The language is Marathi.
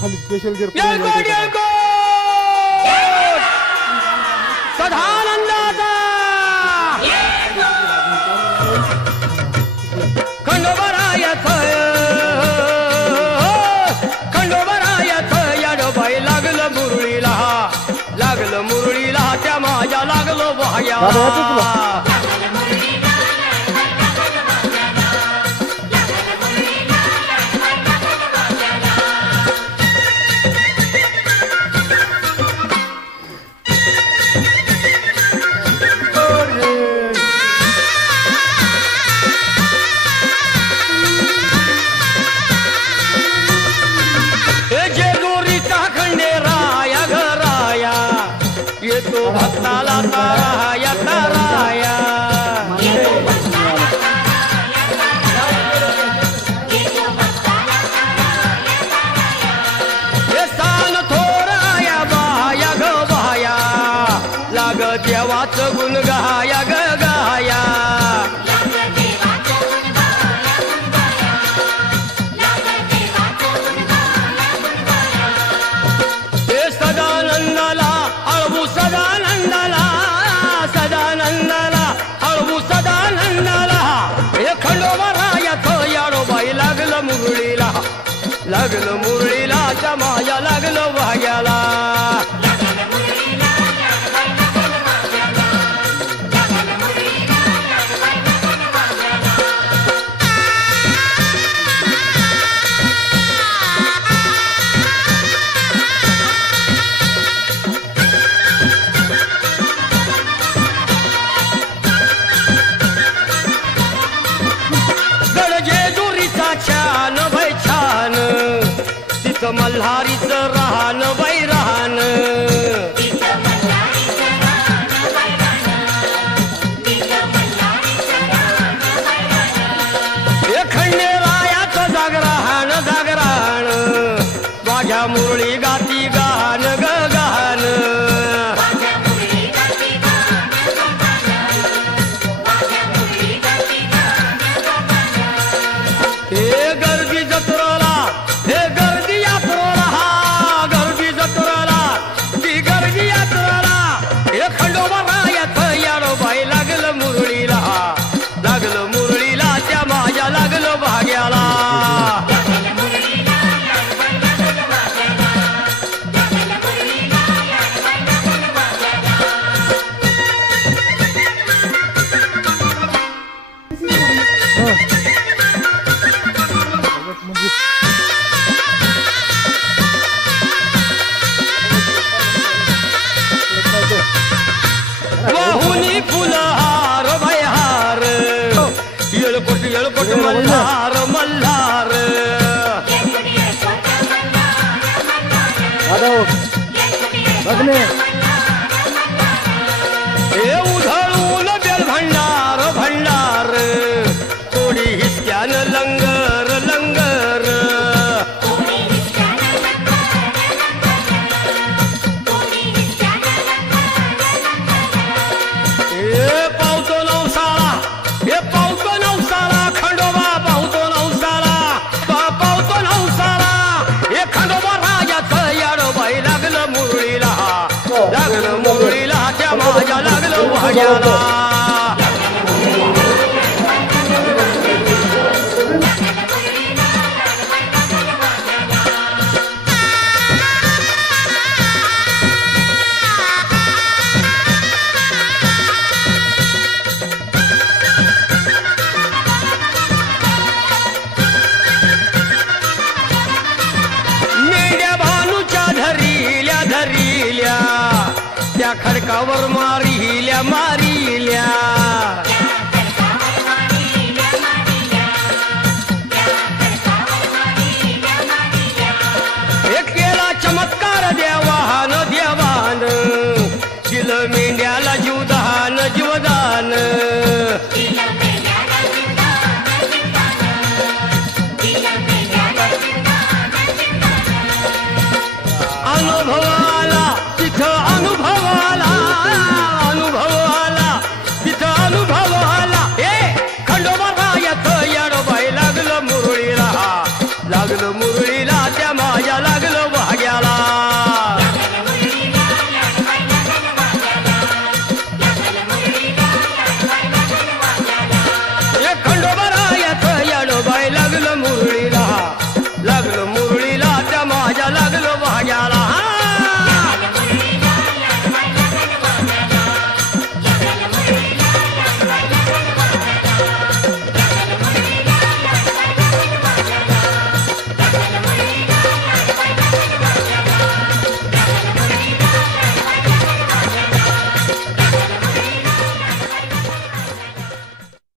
खाली स्पेशल गिअर येळकोट येळकोट सदानंदाचा खंडोबरायाचं याडोबाई लागलं मुरळीला त्या माझ्या लागलो भाग्याला भक्ताला ताराया ताराया हे स्थान थोराया बाया ग बाया लाग देवाचं गुण गाया ग गाया हे सदानंदाला अळवू सदानंदाला हे खंडोबरायाचं याडोबाई लागलं मुरळीला त्या माझ्या लागलं भाग्याला छान बाई छान तिथं मल्हारीचं राहन बाई राहन हे खंडेरायाचं जागरण माझ्या मुरळी गाती गान ग गान खंडोबरायाचं याडोबाई लागलं मुरळीला त्या माझ्या लागलं भाग्याला वाहुनी फुलहार भयहार येळकोट मल्हार मल्हार हे उधळून बेल भंडार थोडी हिसक्यान लंगर लंगर खंडोबा पावतो नवसाला हे खंडोबरायाचं याडोबाई लागलं मुरळीला त्या माझ्या लागलं भाग्याला धरिल्या त्या खडकावर मारिल्या एक केला चमत्कार देवान दिलं मेंढ्याला जीवदान अनुभवाला तिथं अनुभवाला हे खंडोबरायाचं याडोबाई लागलं मुरळीला